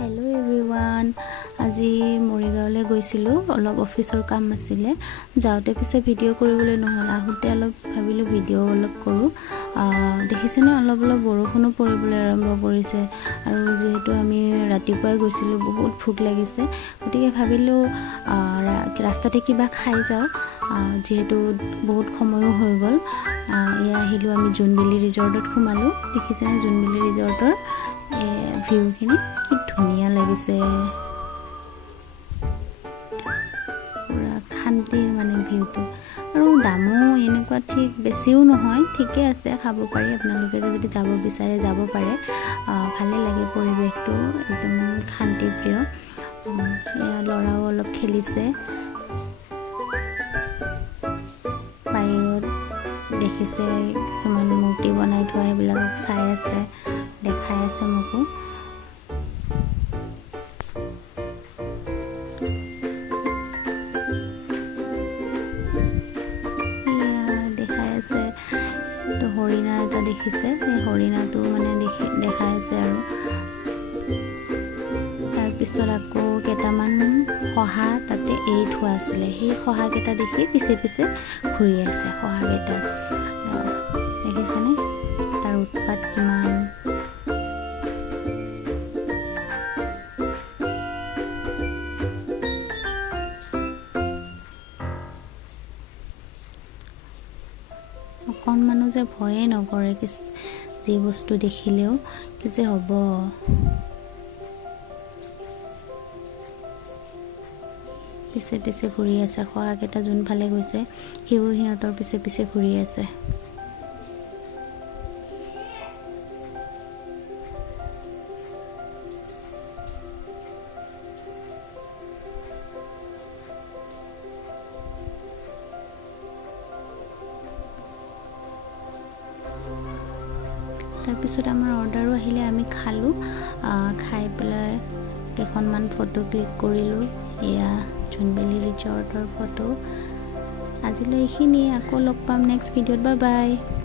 hello everyone আজি মৰিগাঁৱলৈ গৈছিলোঁ অলপ অফিচৰ কাম আছিলে যাওঁতে পিছে ভিডিঅ' কৰিবলৈ নহ'ল আহোঁতে অলপ ভাবিলোঁ ভিডিঅ' অলপ কৰোঁ দেখিছেনে অলপ বৰষুণো পৰিবলৈ আৰম্ভ কৰিছে আৰু যেহেতু আমি ৰাতিপুৱাই গৈছিলোঁ বহুত ভোক লাগিছে গতিকে ভাবিলোঁ ৰাস্তাতে কিবা খাই যাওঁ যেহেতু বহুত সময়ো হৈ গ'ল এয়া আহিলোঁ আমি জোনবিলি ৰিজৰ্টত সোমালোঁ দেখিছেনে জোনবিলি ৰিজৰ্টৰ ভিউখিনি কি ধুনীয়া লাগিছে পুৰা শান্তিৰ মানে ভিউটো আৰু দামো এনেকুৱা ঠিক বেছিও নহয় ঠিকে আছে খাব পাৰি আপোনালোকে যদি যাব বিচাৰে যাব পাৰে ভালে লাগে পৰিৱেশটো একদম শান্তিপ্ৰিয় ল'ৰাও অলপ খেলিছে বাহিৰত দেখিছে কিছুমান মূৰ্তি বনাই থোৱা সেইবিলাকক চাই আছে দেখাই আছে মোকো তো হৰিণা এটা দেখিছে এই হৰিণাটো মানে দেখাই আছে আৰু তাৰপিছত আকৌ কেইটামান শহা তাতে এৰি থোৱা আছিলে সেই শহাকেইটা দেখি পিছে পিছে ঘূৰি আছে শহাকেইটা দেখিছেনে তাৰ উৎপাত কিমান অকণমানো যে ভয়ে নকৰে যি বস্তু দেখিলেও কি যে হ'ব পিছে পিছে ঘূৰি আছে শহাকেইটা যোনফালে গৈছে সিহঁতৰ পিছে পিছে ঘূৰি আছে তাৰপিছত আমাৰ অৰ্ডাৰো আহিলে আমি খালোঁ খাই পেলাই কেইখনমান ফটো ক্লিক কৰিলোঁ এয়া জোনবিলি ৰিজৰ্টৰ ফটো আজিলৈ এইখিনিয়ে আকৌ লগ পাম নেক্সট ভিডিঅ'ত বাই বাই